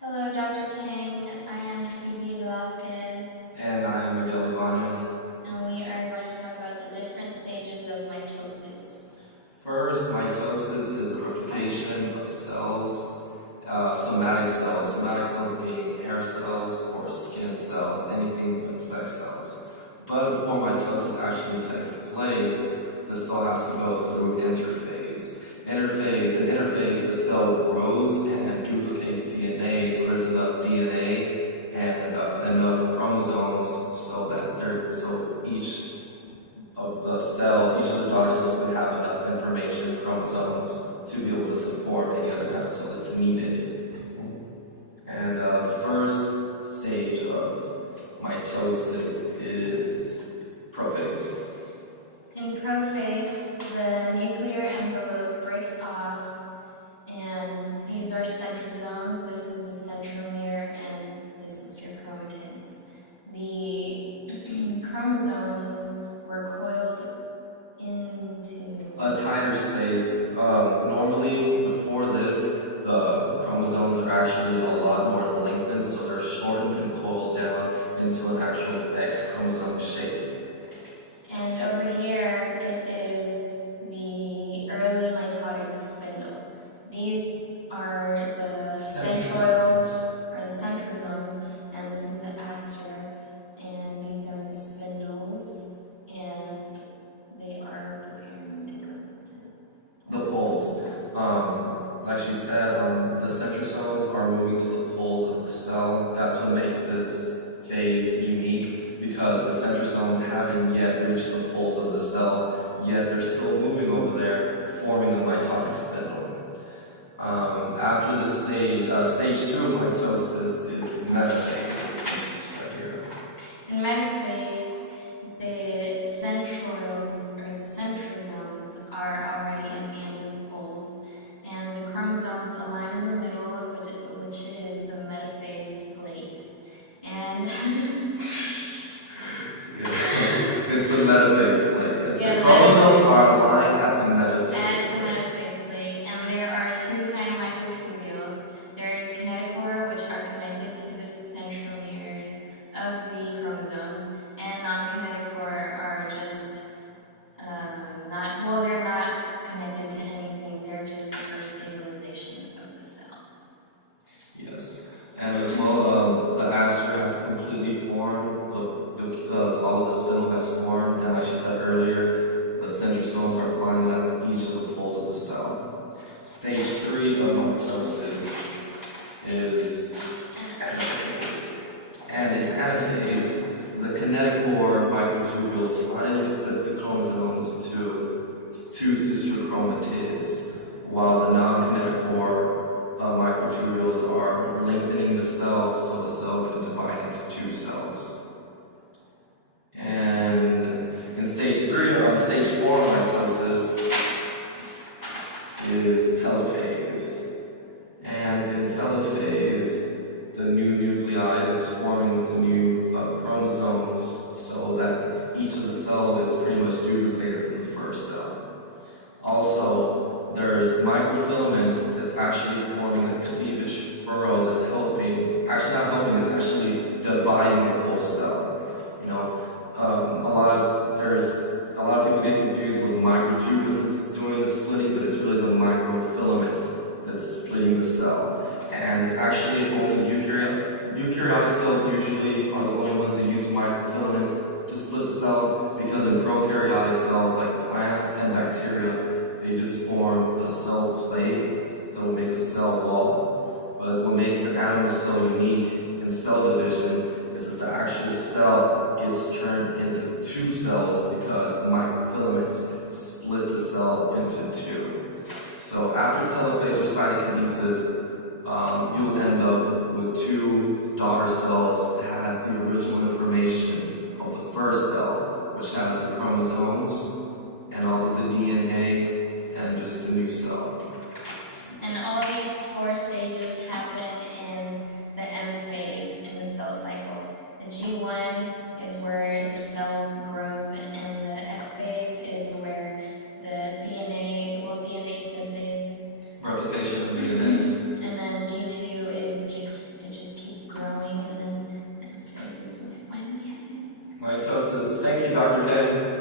Hello, Dr. King. I am Susie Velasquez, And I am Miguel Ibanez. and we are going to talk about the different stages of mitosis. First, mitosis is the replication of cells, somatic cells being hair cells or skin cells, anything but sex cells. But before mitosis actually takes place, the cell has to go through interphase. In interphase, the cell grows and duplicates DNA, so there's enough DNA and enough chromosomes so each of the cells, each of the daughter cells can have enough information, chromosomes, to be able to form any other kind of cell that's needed. And the first stage of mitosis is prophase. In prophase, the nuclear envelope breaks off, and these are centrosomes. This is the centromere, and this is your chromatids. The chromosomes were coiled into A tighter space. Normally, before this, the chromosomes are actually a lot more lengthened, so they're shortened and coiled down into an actual X chromosome shape. And over here, it is the early mitotic spindle. These are the centroids, or the centrosomes, and this is the aster, and these are the spindles, and they are preparing to go. The poles. Like she said, the centrosomes are moving to the poles of the cell. That's what makes this phase unique, because the centrosomes haven't yet reached the poles of the cell, yet they're still moving over there, forming a mitotic spindle. After this stage, stage 2 of mitosis is metaphase. Right here. In metaphase, the centroids, or the centrosomes, are already at the end of the poles, and the chromosomes align in the middle, which is the metaphase plate. And It's the metaphase plate. Yeah, the chromosomes are aligned at the metaphase at the metaphase plate, and there are two kind of microtubules. There is kinetochore, which are connected to the centromeres of the chromosomes, and non-kinetochore are just they're not connected to anything. They're just for stabilization of the cell. Yes, and as well, the aster has completely formed, all of the spindle has formed, and like she said earlier, the centrosomes are finally at each of the poles of the cell. Stage 3 of mitosis is anaphase. And in anaphase, the kinetochore microtubules finally split the chromosomes to two sister chromatids, while the non-kinetochore microtubules are lengthening the cell so the cell can divide into two cells. And in stage 4 of mitosis is telophase. And in telophase, the new nuclei is forming with the new chromosomes, so that each of the cells is pretty much duplicated from the first cell. Also, there's microfilaments that's actually forming a cleavage furrow that's it's actually dividing the whole cell. You know, a lot of people get confused with microtubules that's doing the splitting, but it's really the microfilaments that's splitting the cell. And it's actually only eukaryotic cells usually are the only ones that use microfilaments to split the cell, because in prokaryotic cells like plants and bacteria, they just form a cell plate that will make a cell wall. But what makes an animal so unique in cell division is that the actual cell gets turned into two cells, because the microfilaments split the cell into two. So after telophase or cytokinesis, you'll end up with two daughter cells that has the original information of the first cell, which has the chromosomes and all of the DNA and just the new cell. And all these 4 stages happen in the M phase in the cell cycle. The G1 is where the cell grows, and the S phase is where the DNA synthase, Replication of DNA. and then G2 is Mitosis. Thank you, Dr. Ken.